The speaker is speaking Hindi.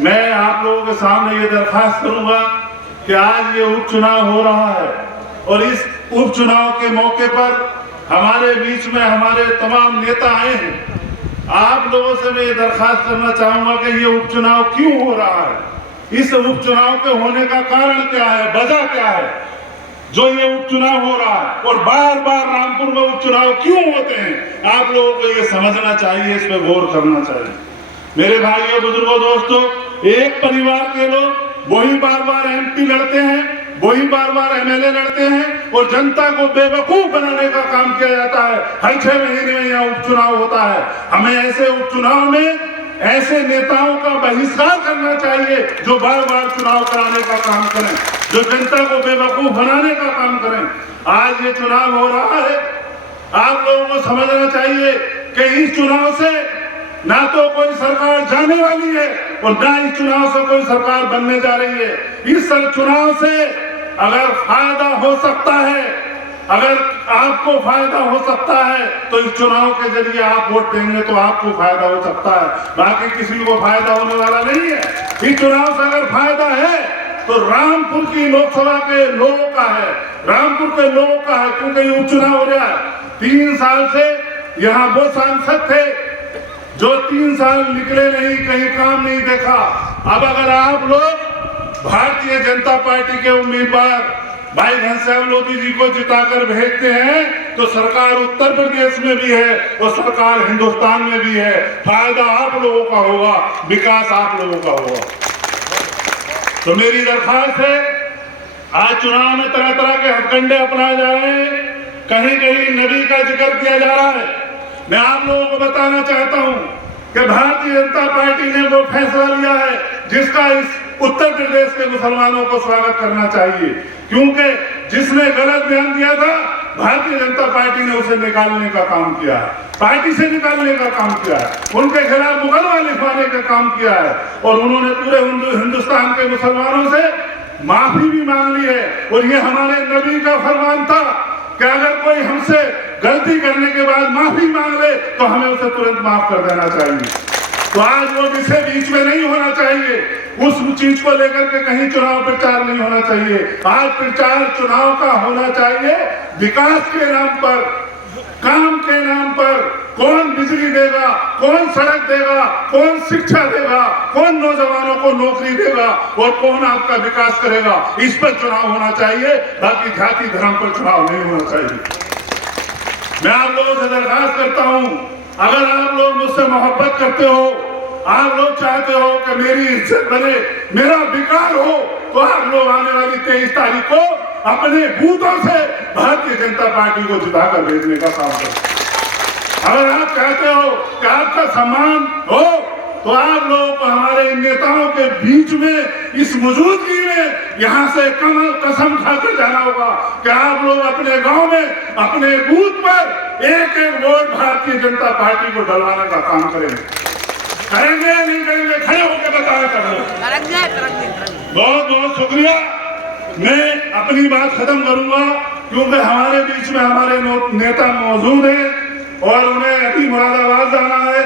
मैं आप लोगों के सामने ये दरखास्त करूंगा कि आज ये उपचुनाव हो रहा है और इस उपचुनाव के मौके पर हमारे बीच में हमारे तमाम नेता आए हैं। आप लोगों से मैं ये दरखास्त करना चाहूंगा कि ये उपचुनाव क्यों हो रहा है, इस उपचुनाव के होने का कारण क्या है, वजह क्या है जो ये उपचुनाव हो रहा है और बार बार रामपुर में उपचुनाव क्यों होते हैं। आप लोगों को ये समझना चाहिए, इस पे गौर करना चाहिए। मेरे भाइयों, बुजुर्गों, दोस्तों, एक परिवार के लोग वही बार बार एमपी लड़ते हैं, वही बार बार एमएलए लड़ते हैं और जनता को बेवकूफ बनाने का काम किया जाता है। हर 6 महीने में यहाँ उपचुनाव होता है। हमें ऐसे उपचुनाव में ऐसे नेताओं का बहिष्कार करना चाहिए जो बार बार चुनाव कराने का काम करें, जो जनता को बेवकूफ बनाने का काम करें। आज ये चुनाव हो रहा है, आप लोगों को समझना चाहिए कि इस चुनाव से ना तो कोई सरकार जाने वाली है और ना इस चुनाव से कोई सरकार बनने जा रही है। इस चुनाव से अगर फायदा हो सकता है, अगर आपको फायदा हो सकता है तो इस चुनाव के जरिए आप वोट देंगे तो आपको फायदा हो सकता है, बाकी किसी को फायदा होने वाला नहीं है। इस चुनाव से अगर फायदा है तो रामपुर की लोकसभा के लोगों का है, रामपुर के लोगों का है, क्योंकि ये उपचुनाव हो रहा है। 3 साल से यहाँ वो सांसद थे जो 3 साल निकले नहीं, कहीं काम नहीं देखा। अब अगर आप लोग भारतीय जनता पार्टी के उम्मीदवार भाई घनश्याम लोधी जी को जिताकर भेजते हैं तो सरकार उत्तर प्रदेश में भी है और सरकार हिंदुस्तान में भी है। फायदा आप लोगों का होगा, विकास आप लोगों का होगा। तो मेरी दरखास्त है, आज चुनाव में तरह तरह के हथकंडे अपनाए जा रहे हैं, कहीं कहीं नबी का जिक्र किया जा रहा है। मैं आप लोगों को बताना चाहता हूं कि भारतीय जनता पार्टी ने वो फैसला लिया है जिसका इस उत्तर प्रदेश के मुसलमानों को स्वागत करना चाहिए, क्योंकि जिसने गलत बयान दिया था भारतीय जनता पार्टी ने उसे निकालने का काम किया है, पार्टी से निकालने का काम किया है, उनके खिलाफ मुकदमा लिखवाने का काम किया है और उन्होंने पूरे हिंदुस्तान के मुसलमानों से माफी भी मांग ली है। और ये हमारे नबी का फरमान था कि अगर कोई हमसे गलती करने के बाद माफी मांग ले तो हमें उसे तुरंत माफ कर देना चाहिए। तो आज वो विषय बीच में नहीं होना चाहिए, उस चीज को लेकर के कहीं चुनाव प्रचार नहीं होना चाहिए। आज प्रचार चुनाव का होना चाहिए विकास के नाम पर, काम के नाम पर। कौन बिजली देगा, कौन सड़क देगा, कौन शिक्षा देगा, कौन नौजवानों को नौकरी देगा और कौन आपका विकास करेगा, इस पर चुनाव होना चाहिए, बाकी जाति धर्म पर चुनाव नहीं होना चाहिए। मैं आप लोगों से दरखास्त करता हूं, अगर आप लोग मुझसे मोहब्बत करते हो, आप लोग चाहते हो कि मेरी इज्जत बने, मेरा विकास हो, तो आप लोग आने वाली 23 तारीख को अपने बूथों से भारतीय जनता पार्टी को जिताकर भेजने का काम करें। अगर आप चाहते हो कि आपका सम्मान हो तो आप लोगों को हमारे नेताओं के बीच में इस मौजूदगी में यहाँ से कसम खाकर जाना होगा कि आप लोग अपने गांव में अपने बूथ पर एक एक वोट भारतीय जनता पार्टी को डलवाने का काम करेंगे या नहीं करेंगे, खड़े होकर बताया करेंगे। बहुत बहुत शुक्रिया। मैं अपनी बात खत्म करूंगा क्योंकि हमारे बीच में हमारे नेता मौजूद हैं और उन्हें अभी मुरादाबाद जाना है।